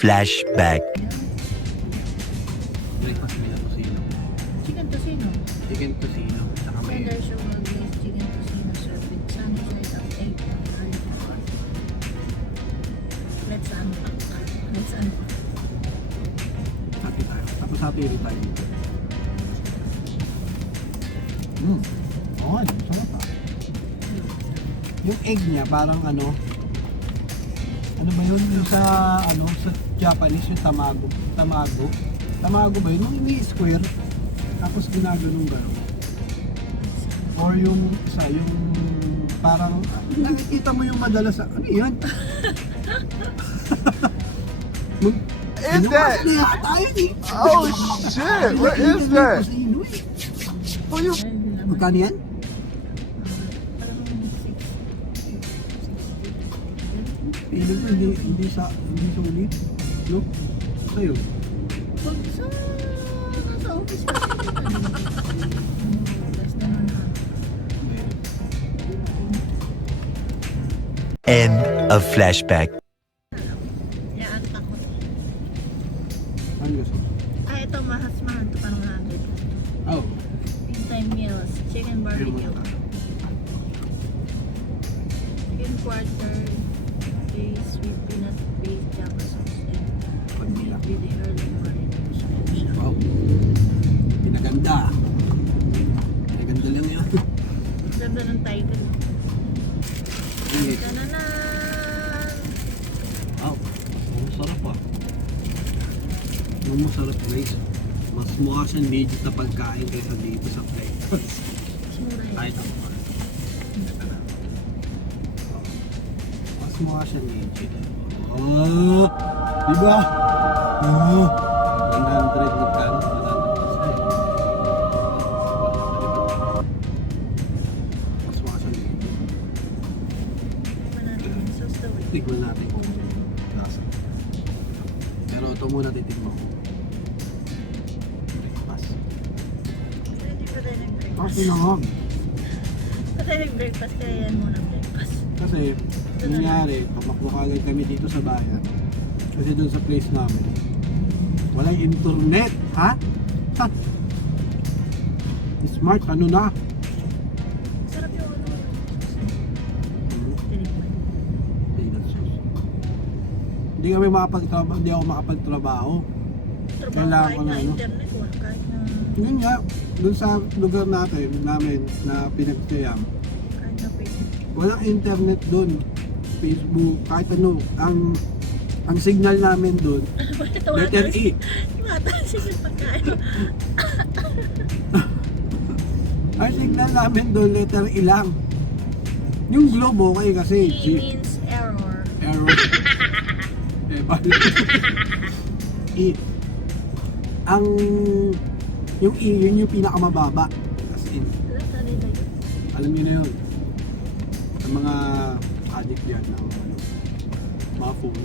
Flashback. Breakfast nila tosino. Chicken tocino. Chicken tosino. Saka may... Tender sugar glazed chicken tocino served with sunny side of egg and garlic sauce. Let's unpack. Hati tayo. Tapos hati rin tayo dito. Oo, sarap ah. Yung egg niya parang ano ba yun? Yung sa sa Japanese yung tamago ba yun? Yung hindi square tapos ginagano'ng gano'n. Or yung isa, yung parang nakikita mo yung madalas sa ano yan? Is that? Oh shit! What is that? Oh, you. Magkano yan? Feeling ko hindi sa ulit. No? Sa'yo? Pag nasa office kasi less than 1 hour. End of flashback. Yan, takot. Ano gusto? Ito mahal to parang 100. Oh. Big time meals. Chicken barbecue. Chicken quarter. Base with peanut based java sauce and Pagmila. with the early morning. Wow. Pinaganda. Pinaganda lang yan. Ganda ng title. Init. Tananan! Wow. Masarap ah. Masarap guys. Mas mukha siyang legit na pagkain kaysa dito sa breakfast. Mura yun. Kahit ako. Mas mukha siyang legit. Oh! Diba? Oh! 100 magkano? 100. Mas mukha siyang legit. Tikman natin yung sauce daw eh. Tikman natin kung lasa. Pero ito muna titikman ko. Breakfast. Hindi pa tayo nag-breakfast. Kasi naman. Pa tayo nag-breakfast kaya yan muna breakfast. Kasi nangyari, pamakbo kagad kami dito sa bayan. Kasi doon sa place namin, walang internet, ha? Ha? Smart, ano na? Sarap yung ano. Tinikman. Peanut sauce. Hindi kami makapagtrabaho, hindi ako makapagtrabaho. Trabaho Kailangan kahit ko na na ano. internet or kahit na Yun nga, doon sa lugar namin na pinagtayam, kahit na Facebook. walang internet doon. Facebook, kahit ano, ang signal namin doon, letter E. Tumataas yung pagkain. Ang signal namin doon, letter E lang. Yung globe okay kasi E means error. error. Bali. E. Yung E, yun yung pinakamababa. As in, Lasari na yun. alam niyo na yun. Sa mga addict yan ng mga phone.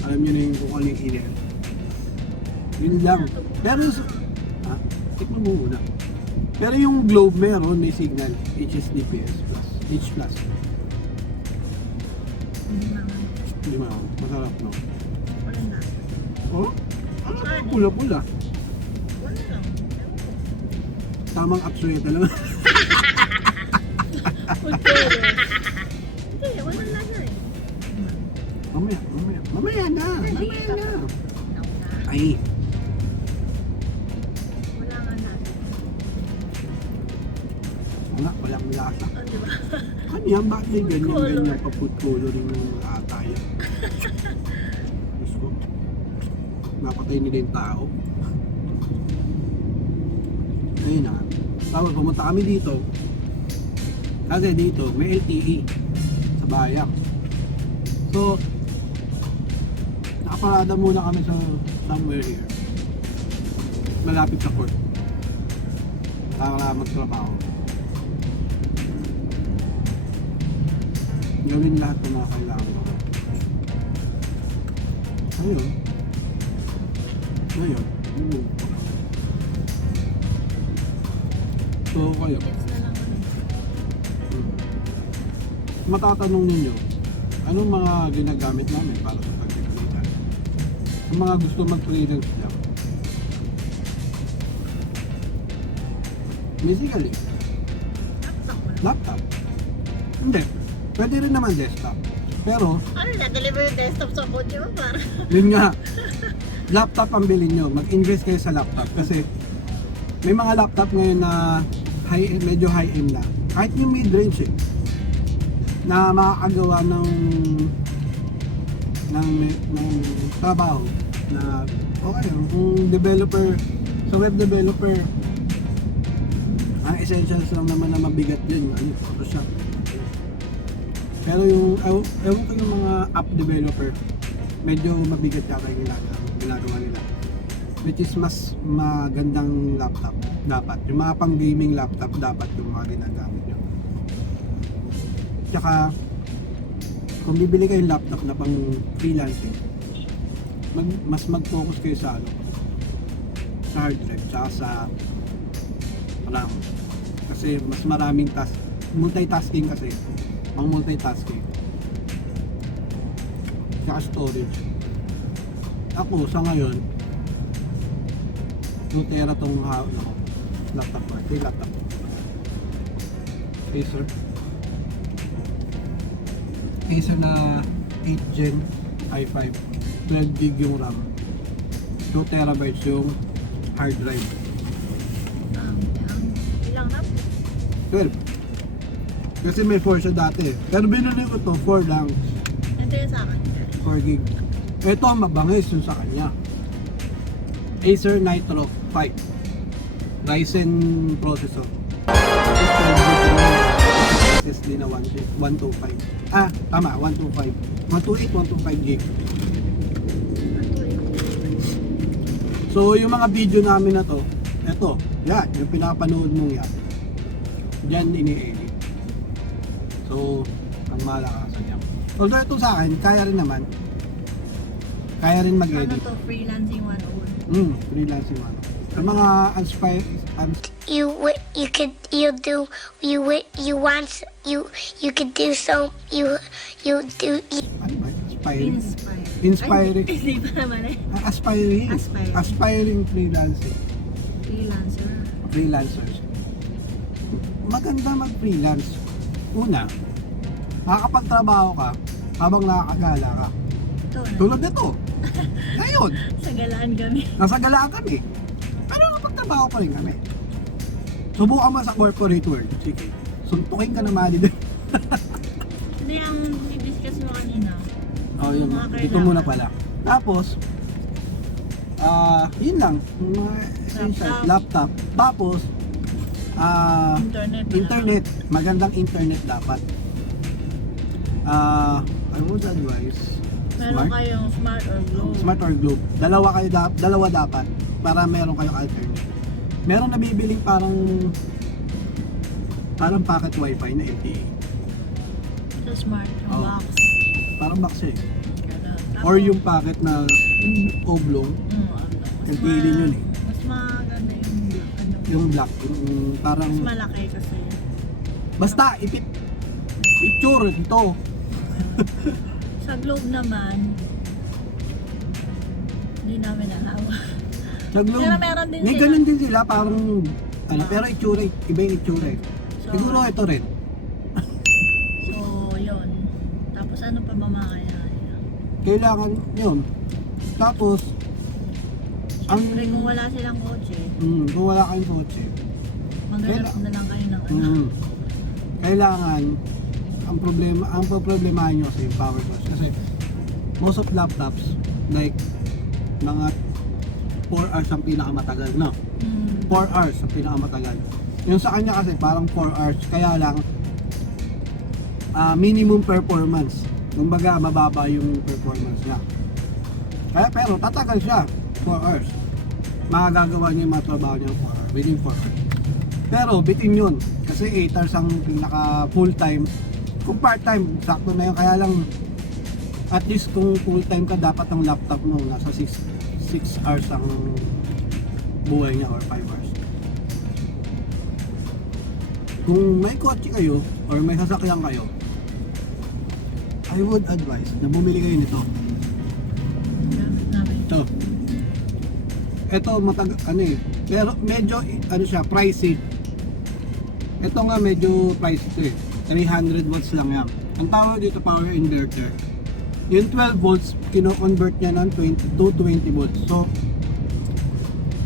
Alam niyo na yung kung ano yung E na yun. Yun lang. Pero, ha? Tikman mo muna. Pero yung globe meron, may signal. HSDPS plus. H plus. Hindi naman. Hindi mo, masarap no? Wala na. Oh? Ano ba? Pula-pula. Wala lang. Tamang absueta lang. Food colors. Hindi, wala na eh. Mamaya na. Ay, Wala nga na. walang lasa. Oh, diba? Ano yan? Bakit may Food ganyan color. pa food coloring ng mga atay? Diyos ko. Napatay nila yung tao. Ayun na. Tapos pumunta kami dito. Kasi dito may LTE sa bayan. So, nakaparada muna kami sa somewhere here. Malapit sa port. Para magtrabaho. Gawin lahat ng mga kailangan ko. Ayun. So, kayo. Gets na lang ano. Matatanong ninyo, anong mga ginagamit namin para sa pagkikita? Ang mga gusto mag-freelance lang. Basically, laptop. Hindi. Pwede rin naman desktop. Pero, Ano na, deliver yung desktop sa kotse mo para? yun nga, laptop ang bilhin nyo. Mag-invest kayo sa laptop. Kasi, may mga laptop ngayon na medyo high-end na. Kahit yung mid-range na makakagawa ng trabaho na okay, kung developer, sa web developer, ang essentials lang naman na mabigat din, Photoshop. Pero yung, ewan ko yung mga app developer, medyo mabigat yata yung ginagawa nila. Which is mas magandang laptop dapat. Yung mga pang gaming laptop dapat yung mga ginagamit nyo. Tsaka, kung bibili kayong laptop na pang freelancing, mas mag-focus kayo sa sa hard drive, tsaka sa RAM. Kasi mas maraming multitasking kasi, pang multitasking. Tsaka storage. Ako, sa ngayon, 2 tera tong laptop ko. Ito yung laptop ko. Acer na 8 Gen i5, 12 gig yung RAM, 2 terabytes yung hard drive. Ilang na? 12. Kasi may 4 siya dati. Pero binili ko to 4 lang. Ito yung sa akin. 4 gig. Ito ang mabangis yung sa kanya. Acer Nitro 5 Ryzen processor. SSD na 125. Tama, 125. 128, 125 gig. So, yung mga video namin na to, eto, yan, yung pinapanood mong yan. Diyan ini-edit. So, ang malakasan niya. Although ito sa akin, kaya rin naman. Kaya rin mag-edit. Ano to? Freelancing 101. Freelancing one. Sa mga you could ano ba? Aspiring. Inspiring. Ay, hindi pa naman eh. Aspiring. Aspiring. Aspiring freelancing. Freelancers. Maganda mag-freelance. Una, makakapagtrabaho ka habang nakakagala ka. Ito na. Tulad nito. Ngayon, Sa galaan kami. nasa galaan kami. Pero nakapagtrabaho pa rin kami. Subukan mo sa corporate world. Sige. Suntukin ka na mali din. Hindi ang i-discuss mo kanina. Oh, yun. Mga Dito kailangan. muna pala. Tapos, yun lang. Mga essentials. Laptop. Tapos, internet. Magandang internet dapat. I would advise Meron kayong smart or globe. Smart or Globe. Dalawa dapat para meron kayong alternate. Meron nabibiling parang packet wifi na LTE. So smart yung Oh. box. Parang box eh. Tapos, Or yung packet na oblong, mas LTE din yun eh. Mas maganda yung Yung black, yung parang mas malaki kasi. basta picture ito. Sa globe naman, hindi namin alam. Sa Globe. Pero meron din May sila. ganun din sila parang pero itsura, iba yung itsura eh. So, Siguro ito rin. So, yun. Tapos ano pa ba makakaya? Kailangan yun. Tapos Siyempre, kung wala silang kotse, kung wala kayong kotse, maghanap na lang kayo ng ano. kailangan ang problemahin nyo kasi yung power source. Kasi most of laptops, like mga 4 hours ang pinakamatagal, no? 4 hours ang pinakamatagal. Yung sa kanya kasi parang 4 hours, kaya lang minimum performance. Kumbaga mababa yung performance niya. Kaya pero tatagal siya 4 hours. Magagawa niya yung mga trabaho niya within 4 hours. Pero bitin yun kasi 8 hours ang pinaka full time. Kung part time, sakto na yun. Kaya lang at least kung full time ka, dapat ang laptop mo nasa 6 hours ang buhay niya or 5 hours. Kung may kotse kayo or may sasakyan kayo, I would advise na bumili kayo nito. Gamit namin. Ito ano eh. Pero medyo ano siya, pricey. Ito nga medyo pricey to eh. 300 watts lang yan. Ang tawag dito power inverter. Yung 12 volts, kino-convert niya ng 20 to 20 volts. So,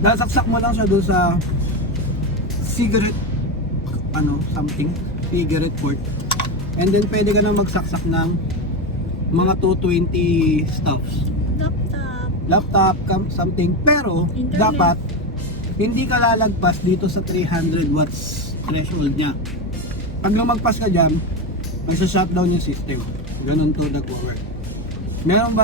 nasaksak mo lang siya doon sa cigarette cigarette port. And then pwede ka na magsaksak ng mga 220 stuffs. Laptop, something. Pero, Internet. dapat hindi ka lalagpas dito sa 300 watts threshold niya. Pag lumagpas ka dyan, magsa-shutdown yung system. Ganun to nag-work. Meron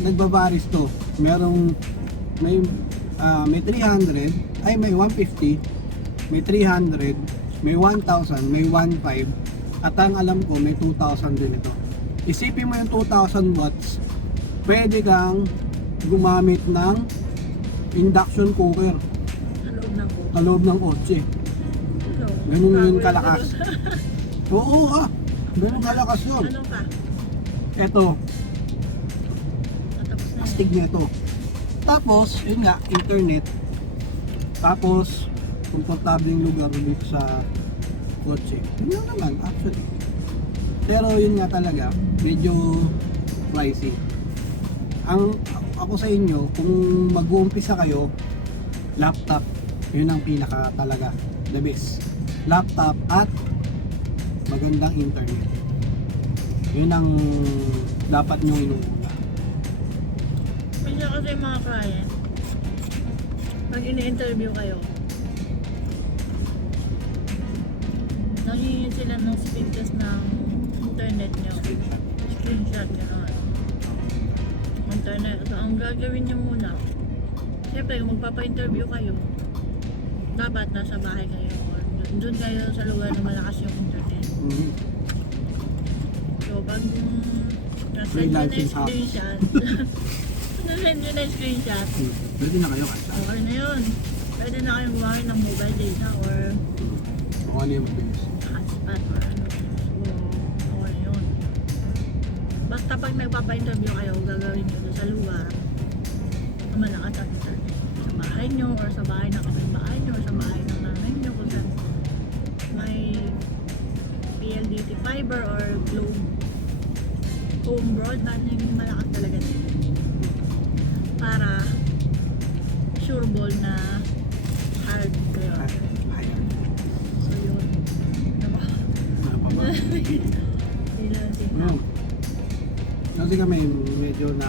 nagbabaris to. May 300, may 150, may 300, may 1,000, may 1,500, at ang alam ko may 2,000 din ito. Isipin mo yung 2,000 watts, pwede kang gumamit ng induction cooker sa loob ng kotse. Ganun yun kalakas. Oo ganun kalakas yun. Ano pa? Eto, Natapos na astig na ito. Tapos, yun nga, internet. Tapos, komportableng lugar dito sa kotse. Yun lang naman, actually. Pero yun nga talaga, medyo pricey. Ako sa inyo, kung mag-uumpisa kayo, laptop, yun ang pinaka talaga, the best. Laptop at magandang internet. Yun ang dapat nyo inuuna. Minsan kasi yung mga client, pag ini-interview kayo, nangingin sila ng speed test ng internet nyo. Screenshot nyo na. Internet. So, ang gagawin nyo muna, siyempre kung magpapa-interview kayo, dapat nasa bahay kayo or doon kayo sa lugar na malakas yung internet. So, pag nasend nyo na yung screenshot, nasend nyo na yung screenshot, Pwede na kayo kanta. okay na yun. Pwede na kayong gumamit ng mobile data or Kung ano yung mabilis. hotspot or ano. So, okay yun. Basta pag nagpapa-interview kayo, gagawin nyo doon sa lugar na malakas ang internet. Sa bahay nyo or sa bahay ng kapitbahay nyo or sa bahay ng nanay nyo kung saan may PLDT fiber or globe home broadband na yung malakas talaga din. Para sure ball na hard kayo. So yun. Ano ba? Freelancing na. Kasi kami medyo na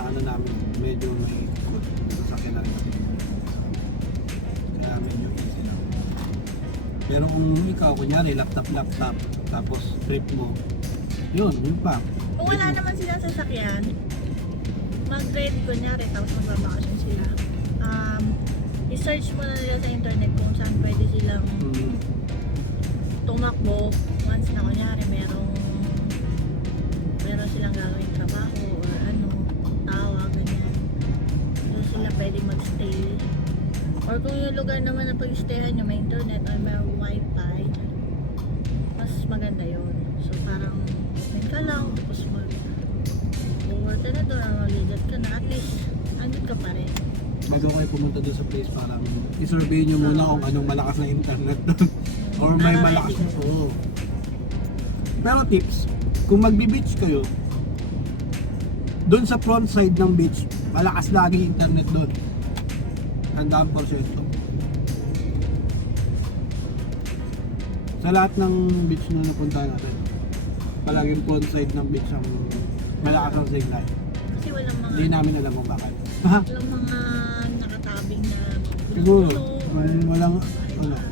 medyo may sasakyan na rin kami. Kaya medyo easy lang. Pero kung ikaw, kunyari laptop, tapos trip mo, yun pa. Kung wala naman silang sasakyan, mag-ready kunyari tapos magbabakasyon sila. I-search mo na nila sa internet kung saan pwede silang tumakbo once na kunyari meron silang gagawing trabaho or tawag, ganyan. So sila pwede mag-stay. Or kung yung lugar naman na pag-stayan nyo may internet or may wifi, mas maganda yun. So parang open ka lang, tapos mag-over na doon or mag-legit ka na, at least andun ka pa rin. Bago kayo pumunta doon sa place, parang i-survey nyo muna kung anong malakas na internet doon. Or may malakas na. Oo. Pero tips, kung magbi-beach kayo, doon sa front side ng beach, malakas lagi internet doon. 100%. Sa lahat ng beach na napuntahan natin, palaging front side ng beach ang malakas ang signal. Kasi walang mga Hindi namin alam kung bakit. walang mga nakatabing na Siguro, walang signal.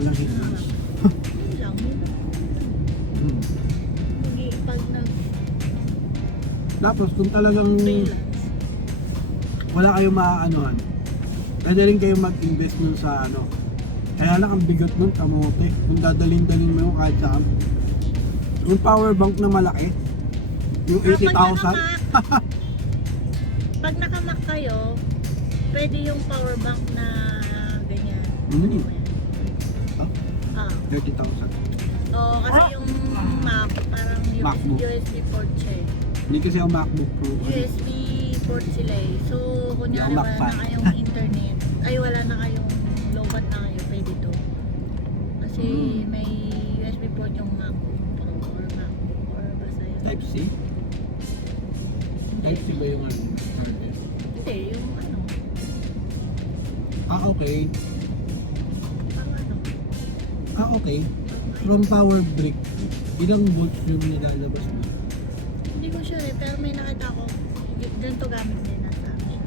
yun lang yun. Hindi pag Tapos kung talagang nag-freelance, wala kayong maaanuhan, pwede rin kayong mag-invest nun sa kaya lang ang bigat nun, kamote. Kung dadalhin-dalhin mo yung kahit saan, yung power bank na malaki, yung 80,000. pag nakamak kayo, pwede yung power bank na ganyan. Mm. Ah. 30,000. Oo, kasi yung Mac, parang MacBook. USB port siya eh. Hindi kasi ang MacBook Pro. USB port sila eh. So, kunyari Yung wala Macpan. na kayong internet, ay wala na kayong lobat na kayo, pwede to. Kasi may USB port yung MacBook Pro or MacBook or basta yun. Type C? Type C ba yung ano? Starter? Hindi, yung ano, Ah, okay. pang ano, Ah, okay. From power brick, ilang volts yung nilalabas mo? hindi ko sure eh, pero may nakita ko, ganito gamit din nasa amin.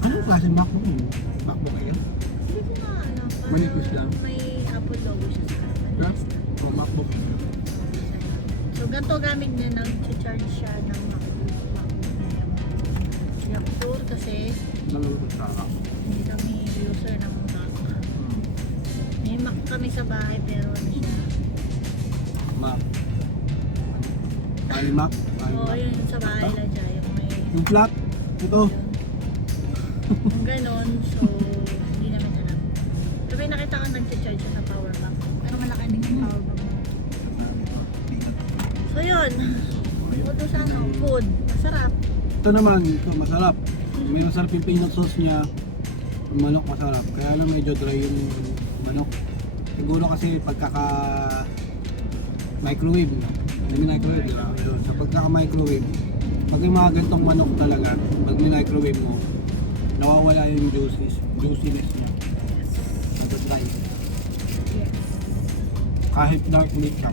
Anong klase MacBook yun? MacBook kayo? Hindi ko na alam, parang Manipis lang. may Apple logo siya sa Yeah? manipis lang. Oh, MacBook. So, ganito gamit niya, nag-charge siya ng MacBook niya. Yup, sure kasi Nalulungkot sa ako. hindi kami user ng Mac. May Mac kami sa bahay pero ano siya. Mac. Mac? Oo, yun sa bahay lang siya. Yung may... Yung flat? Ito. Yung ganon, so hindi namin alam. Pero may nakita ko nag-charge siya sa power bank. Pero malaki din yung power bank. So yun. Bukod doon sa ano, food. Masarap. Ito naman, ito masarap. May masarap yung peanut sauce niya. Yung manok masarap. Kaya lang medyo dry yung manok. Siguro kasi pagkaka microwave, no? Hindi microwave, di ba? Yun. Sa pagkaka microwave, pag yung mga ganitong manok talaga, pag microwave mo, nawawala yung juiciness niya. Nag-dry. Yes. Kahit dark meat siya.